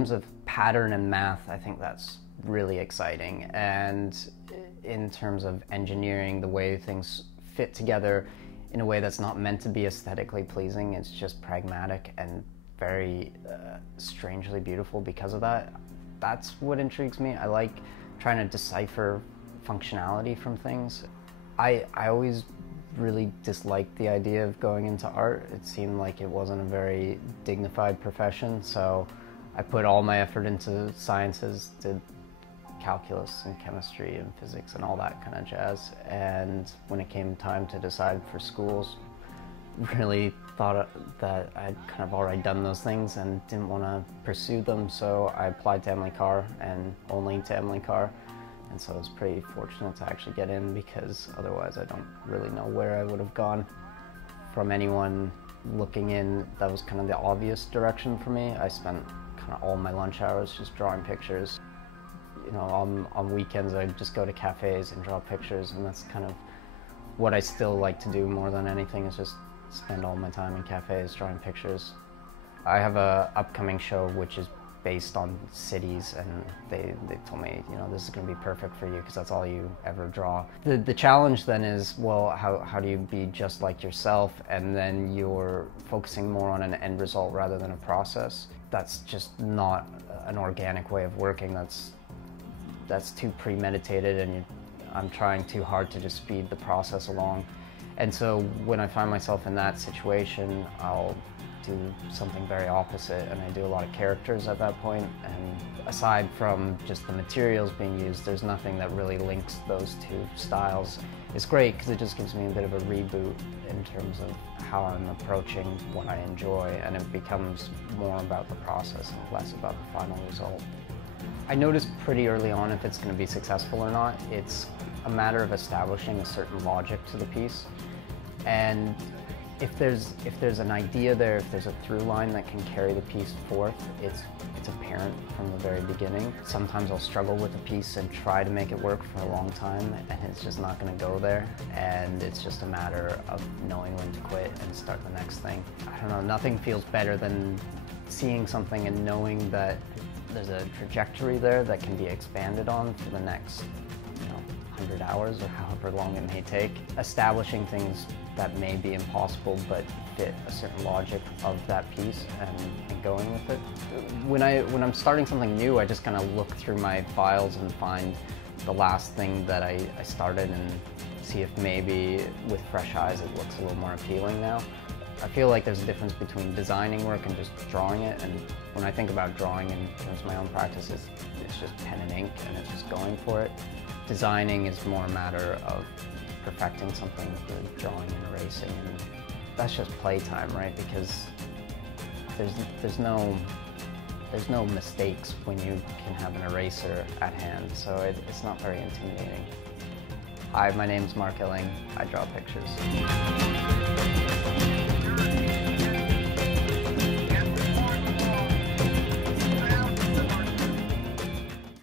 terms of pattern and math, I think that's really exciting. And in terms of engineering, the way things fit together in a way that's not meant to be aesthetically pleasing, it's just pragmatic and very strangely beautiful because of that. That's what intrigues me. I like trying to decipher functionality from things. I always really disliked the idea of going into art. It seemed like it wasn't a very dignified profession, so I put all my effort into sciences, did calculus and chemistry and physics and all that kind of jazz. And when it came time to decide for schools, really thought that I'd kind of already done those things and didn't want to pursue them, so I applied to Emily Carr and only to Emily Carr. And so I was pretty fortunate to actually get in, because otherwise I don't really know where I would have gone. From anyone looking in, that was kind of the obvious direction for me. I spent kind of all my lunch hours just drawing pictures. You know, on weekends I'd just go to cafes and draw pictures, and that's kind of what I still like to do more than anything, is just spend all my time in cafes drawing pictures. I have a upcoming show which is based on cities, and they told me, you know, this is going to be perfect for you because that's all you ever draw. The challenge then is, well, how do you be just like yourself, and then you're focusing more on an end result rather than a process? That's just not an organic way of working. That's too premeditated, and I'm trying too hard to just speed the process along. And so when I find myself in that situation, I'll do something very opposite, and I do a lot of characters at that point. And aside from just the materials being used, there's nothing that really links those two styles. It's great because it just gives me a bit of a reboot in terms of how I'm approaching what I enjoy, and it becomes more about the process and less about the final result. I noticed pretty early on if it's going to be successful or not. It's a matter of establishing a certain logic to the piece, and if there's an idea there, if there's a through line that can carry the piece forth, it's apparent from the very beginning. Sometimes I'll struggle with a piece and try to make it work for a long time, and it's just not going to go there, and it's just a matter of knowing when to quit and start the next thing. I don't know, nothing feels better than seeing something and knowing that there's a trajectory there that can be expanded on for the next 100 hours or however long it may take. Establishing things that may be impossible but fit a certain logic of that piece and going with it. When I'm starting something new, I just kind of look through my files and find the last thing that I started and see if maybe with fresh eyes it looks a little more appealing now. I feel like there's a difference between designing work and just drawing it, and when I think about drawing in terms of my own practice, it's just pen and ink and it's just going for it. Designing is more a matter of perfecting something through drawing and erasing, and that's just playtime, right? Because there's no mistakes when you can have an eraser at hand, so it's not very intimidating. Hi, my name's Mark Illing. I draw pictures.